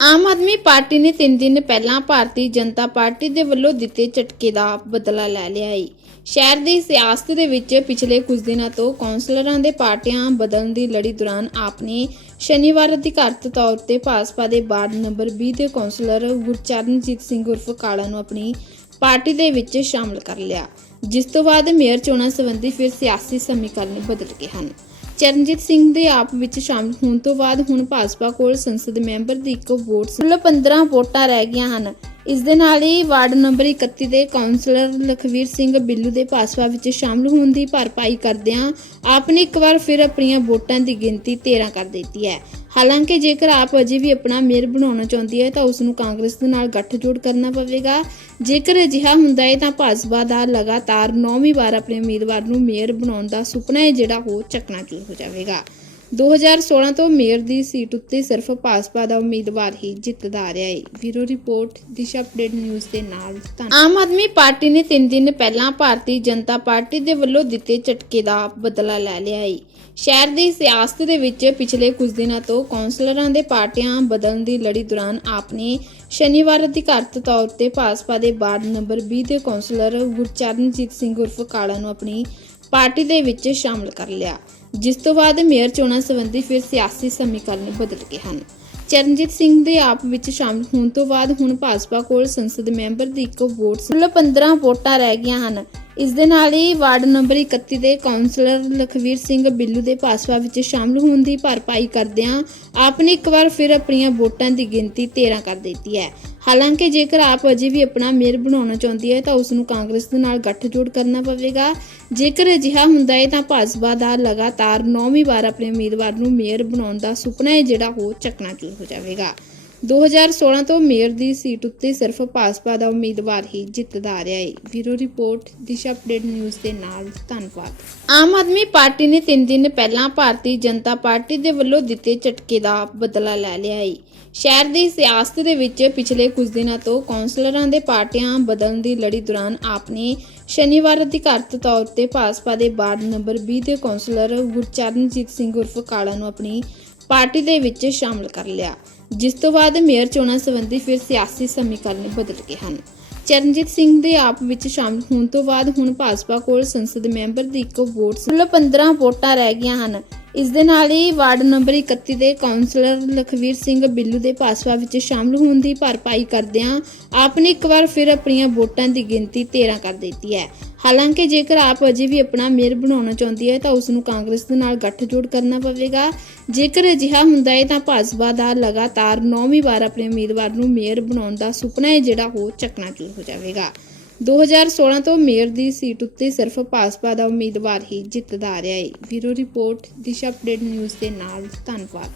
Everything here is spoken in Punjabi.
ਆਮ ਆਦਮੀ ਪਾਰਟੀ ਨੇ 3 ਦਿਨ ਪਹਿਲਾਂ ਭਾਰਤੀ ਜਨਤਾ ਪਾਰਟੀ ਦੇ ਵੱਲੋਂ ਦਿੱਤੇ ਝਟਕੇ ਦਾ ਬਦਲਾ ਲੈ ਲਿਆ ਹੈ ਸ਼ਹਿਰ ਦੀ ਸਿਆਸਤ ਦੇ ਵਿੱਚ ਪਿਛਲੇ ਕੁਝ ਦਿਨਾਂ ਤੋਂ ਕੌਂਸਲਰਾਂ ਦੇ ਪਾਰਟੀਆਂ ਬਦਲਣ ਦੀ ਲੜੀ ਦੌਰਾਨ ਆਪ ਨੇ ਸ਼ਨੀਵਾਰ ਅਧਿਕਾਰਤ ਤੌਰ ਤੇ ਭਾਜਪਾ ਦੇ ਵਾਰਡ ਨੰਬਰ 20 ਦੇ ਕੌਂਸਲਰ ਗੁਰਚਰਨਜੀਤ ਸਿੰਘ ਉਰਫ ਕਾਲਾ ਨੂੰ ਆਪਣੀ ਪਾਰਟੀ ਦੇ ਵਿੱਚ ਸ਼ਾਮਲ ਕਰ ਲਿਆ, ਜਿਸ ਤੋਂ ਬਾਅਦ ਮੇਅਰ ਚੋਣਾਂ ਸੰਬੰਧੀ ਫਿਰ ਸਿਆਸੀ ਸਮੀਕਰਨ ਬਦਲ ਗਏ ਹਨ। ਚਰਨਜੀਤ ਸਿੰਘ ਦੇ ਆਪ ਵਿੱਚ ਸ਼ਾਮਲ ਹੋਣ ਤੋਂ ਬਾਅਦ ਹੁਣ ਭਾਜਪਾ ਕੋਲ ਸੰਸਦ ਮੈਂਬਰ ਦੀ ਇੱਕ ਵੋਟ ਕੁੱਲ 15 ਵੋਟਾਂ ਰਹਿ ਗਈਆਂ ਹਨ। ਇਸ ਦੇ ਨਾਲ ਹੀ ਵਾਰਡ ਨੰਬਰ 31 ਦੇ ਕਾਉਂਸਲਰ ਲਖਵੀਰ ਸਿੰਘ ਬਿੱਲੂ ਦੇ ਭਾਜਪਾ ਵਿੱਚ ਸ਼ਾਮਲ ਹੋਣ ਦੀ ਭਰਪਾਈ ਕਰਦਿਆਂ ਆਪ ਨੇ ਇੱਕ ਵਾਰ ਫਿਰ ਆਪਣੀਆਂ ਵੋਟਾਂ ਦੀ ਗਿਣਤੀ 13 ਕਰ ਦਿੱਤੀ ਹੈ। ਹਾਲਾਂਕਿ ਜੇਕਰ ਆਪ ਅਜੇ ਵੀ ਆਪਣਾ ਮੇਅਰ ਬਣਾਉਣਾ ਚਾਹੁੰਦੀ ਹੈ ਤਾਂ ਉਸ ਨੂੰ ਕਾਂਗਰਸ ਦੇ ਨਾਲ ਗੱਠਜੋੜ ਕਰਨਾ ਪਵੇਗਾ। ਜੇਕਰ ਅਜਿਹਾ ਹੁੰਦਾ ਹੈ ਤਾਂ ਭਾਜਪਾ ਦਾ ਲਗਾਤਾਰ 9ਵੀਂ ਵਾਰ ਆਪਣੇ ਉਮੀਦਵਾਰ ਨੂੰ ਮੇਅਰ ਬਣਾਉਣ ਦਾ ਸੁਪਨਾ ਹੈ ਜਿਹੜਾ ਉਹ ਚਕਨਾਚੂਰ ਹੋ ਜਾਵੇਗਾ। 2016 ਤੋਂ ਮੇਅਰ ਦੀ ਸੀਟ ਉੱਤੇ ਸਿਰਫ ਭਾਜਪਾ ਦਾ ਉਮੀਦਵਾਰ ਹੀ ਜਿੱਤਦਾ ਆ ਰਿਹਾ ਹੈ bureau report, Disha update news ਦੇ ਨਾਲ ਆਮ ਆਦਮੀ ਪਾਰਟੀ ਨੇ 3 ਦਿਨ ਪਹਿਲਾਂ ਭਾਰਤੀ ਜਨਤਾ ਪਾਰਟੀ ਦੇ ਵੱਲੋਂ ਦਿੱਤੇ ਝਟਕੇ ਦਾ ਬਦਲਾ ਲੈ ਲਿਆ ਹੈ ਸ਼ਹਿਰ ਦੀ ਸਿਆਸਤ ਦੇ ਵਿੱਚ ਪਿਛਲੇ ਕੁਝ ਦਿਨਾਂ ਤੋਂ ਕੌਂਸਲਰਾਂ ਦੇ ਪਾਰਟੀਆਂ ਬਦਲਣ ਦੀ ਲੜੀ ਦੌਰਾਨ ਆਪਨੇ ਸ਼ਨੀਵਾਰ ਅਧਿਕਾਰਤ ਤੌਰ ਤੇ ਭਾਜਪਾ ਦੇ ਵਾਰਡ ਨੰਬਰ 20 ਦੇ ਕੌਂਸਲਰ ਗੁਰਚਰਨਜੀਤ ਸਿੰਘ ਉਰਫ ਕਾਲਾ ਨੂੰ ਆਪਣੀ ਪਾਰਟੀ ਦੇ ਵਿੱਚ ਸ਼ਾਮਲ ਕਰ ਲਿਆ, ਜਿਸ ਤੋਂ ਬਾਅਦ ਮੇਅਰ ਚੋਣਾਂ ਸੰਬੰਧੀ ਫਿਰ ਸਿਆਸੀ ਸਮੀਕਰਨ ਬਦਲ ਗਏ ਹਨ। ਚਰਨਜੀਤ ਸਿੰਘ ਦੇ ਆਪ ਵਿੱਚ ਸ਼ਾਮਲ ਹੋਣ ਤੋਂ ਬਾਅਦ ਹੁਣ ਭਾਜਪਾ ਕੋਲ ਸੰਸਦ ਮੈਂਬਰ ਦੀ ਇੱਕ ਵੋਟ ਕੁੱਲ 15 ਵੋਟਾਂ ਰਹਿ ਗਈਆਂ ਹਨ। ਇਸ ਦੇ ਨਾਲ ਹੀ ਵਾਰਡ ਨੰਬਰ 31 ਦੇ ਕਾਉਂਸਲਰ ਲਖਵੀਰ ਸਿੰਘ ਬਿੱਲੂ ਦੇ ਭਾਜਪਾ ਵਿੱਚ ਸ਼ਾਮਲ ਹੋਣ ਦੀ ਭਰਪਾਈ ਕਰਦਿਆਂ ਆਪ ਨੇ ਇੱਕ ਵਾਰ ਫਿਰ ਆਪਣੀਆਂ ਵੋਟਾਂ ਦੀ ਗਿਣਤੀ 13 ਕਰ ਦਿੱਤੀ ਹੈ। ਹਾਲਾਂਕਿ ਜੇਕਰ ਆਪ ਅਜੇ ਵੀ ਆਪਣਾ ਮੇਅਰ ਬਣਾਉਣਾ ਚਾਹੁੰਦੀ ਹੈ ਤਾਂ ਉਸ ਨੂੰ ਕਾਂਗਰਸ ਦੇ ਨਾਲ ਗੱਠਜੋੜ ਕਰਨਾ ਪਵੇਗਾ। ਜੇਕਰ ਅਜਿਹਾ ਹੁੰਦਾ ਹੈ ਤਾਂ ਭਾਜਪਾ ਦਾ ਲਗਾਤਾਰ 9ਵੀਂ ਵਾਰ ਆਪਣੇ ਉਮੀਦਵਾਰ ਨੂੰ ਮੇਅਰ ਬਣਾਉਣ ਦਾ ਸੁਪਨਾ ਹੈ ਜਿਹੜਾ ਉਹ ਚੂਰ ਹੋ ਜਾਵੇਗਾ। 2016 ਤੋਂ ਮੇਅਰ ਦੀ ਸੀਟ ਉੱਤੇ ਸਿਰਫ ਭਾਜਪਾ ਦਾ ਉਮੀਦਵਾਰ ਹੀ ਜਿੱਤਦਾ ਆ ਰਿਹਾ ਹੈ bureau report, Disha update news ਦੇ ਨਾਲ, ਧੰਨਵਾਦ। ਆਮ ਆਦਮੀ ਪਾਰਟੀ ਨੇ 3 ਦਿਨ ਪਹਿਲਾਂ ਭਾਰਤੀ ਜਨਤਾ ਪਾਰਟੀ ਦੇ ਵੱਲੋਂ ਦਿੱਤੇ ਝਟਕੇ ਦਾ ਬਦਲਾ ਲੈ ਲਿਆ ਹੈ ਸ਼ਹਿਰ ਦੀ ਸਿਆਸਤ ਦੇ ਵਿੱਚ ਪਿਛਲੇ ਕੁਝ ਦਿਨਾਂ ਤੋਂ ਕੌਂਸਲਰਾਂ ਦੇ ਪਾਰਟੀਆਂ ਬਦਲਣ ਦੀ ਲੜੀ ਦੌਰਾਨ ਆਪਨੇ ਸ਼ਨੀਵਾਰ ਅਧਿਕਾਰਤ ਤੌਰ ਤੇ ਭਾਜਪਾ ਦੇ ਵਾਰਡ ਨੰਬਰ 20 ਦੇ ਕੌਂਸਲਰ ਗੁਰਚਰਨਜੀਤ ਸਿੰਘ ਉਰਫ ਕਾਲਾ ਨੂੰ ਆਪਣੀ ਪਾਰਟੀ ਦੇ ਵਿੱਚ ਸ਼ਾਮਲ ਕਰ ਲਿਆ, ਜਿਸ ਤੋਂ ਬਾਅਦ ਮੇਅਰ ਚੋਣਾਂ ਸੰਬੰਧੀ ਫਿਰ ਸਿਆਸੀ ਸਮੀਕਰਨ ਬਦਲ ਗਏ ਹਨ। ਚਰਨਜੀਤ ਸਿੰਘ ਦੇ ਆਪ ਵਿੱਚ ਸ਼ਾਮਲ ਹੋਣ ਤੋਂ ਬਾਅਦ ਹੁਣ ਭਾਜਪਾ ਕੋਲ ਸੰਸਦ ਮੈਂਬਰ ਦੀ ਇੱਕ ਵੋਟ ਕੁੱਲ 15 ਵੋਟਾਂ ਰਹਿ ਗਈਆਂ ਹਨ। ਇਸ ਦੇ ਨਾਲ ਹੀ ਵਾਰਡ ਨੰਬਰ 31 ਦੇ ਕਾਉਂਸਲਰ ਲਖਵੀਰ ਸਿੰਘ ਬਿੱਲੂ ਦੇ ਭਾਜਪਾ ਵਿੱਚ ਸ਼ਾਮਲ ਹੋਣ ਦੀ ਭਰਪਾਈ ਕਰਦਿਆਂ ਆਪ ਨੇ ਇੱਕ ਵਾਰ ਫਿਰ ਆਪਣੀਆਂ ਵੋਟਾਂ ਦੀ ਗਿਣਤੀ 13 ਕਰ ਦਿੱਤੀ ਹੈ। ਹਾਲਾਂਕਿ ਜੇਕਰ ਆਪ ਅਜੇ ਵੀ ਆਪਣਾ ਮੇਅਰ ਬਣਾਉਣਾ ਚਾਹੁੰਦੀ ਹੈ ਤਾਂ ਉਸ ਨੂੰ ਕਾਂਗਰਸ ਦੇ ਨਾਲ ਗੱਠਜੋੜ ਕਰਨਾ ਪਵੇਗਾ। ਜੇਕਰ ਅਜਿਹਾ ਹੁੰਦਾ ਹੈ ਤਾਂ ਭਾਜਪਾ ਦਾ ਲਗਾਤਾਰ 9ਵੀਂ ਵਾਰ ਆਪਣੇ ਉਮੀਦਵਾਰ ਨੂੰ ਮੇਅਰ ਬਣਾਉਣ ਦਾ ਸੁਪਨਾ ਹੈ ਜਿਹੜਾ ਉਹ ਚਕਨਾਚੂਰ ਹੋ ਜਾਵੇਗਾ। 2016 ਤੋਂ ਮੇਅਰ ਦੀ ਸੀਟ ਉੱਤੇ ਸਿਰਫ ਭਾਜਪਾ ਦਾ ਉਮੀਦਵਾਰ ਹੀ ਜਿੱਤਦਾ ਆ ਰਿਹਾ ਹੈ bureau report, Disha update news ਦੇ ਨਾਲ, ਧੰਨਵਾਦ।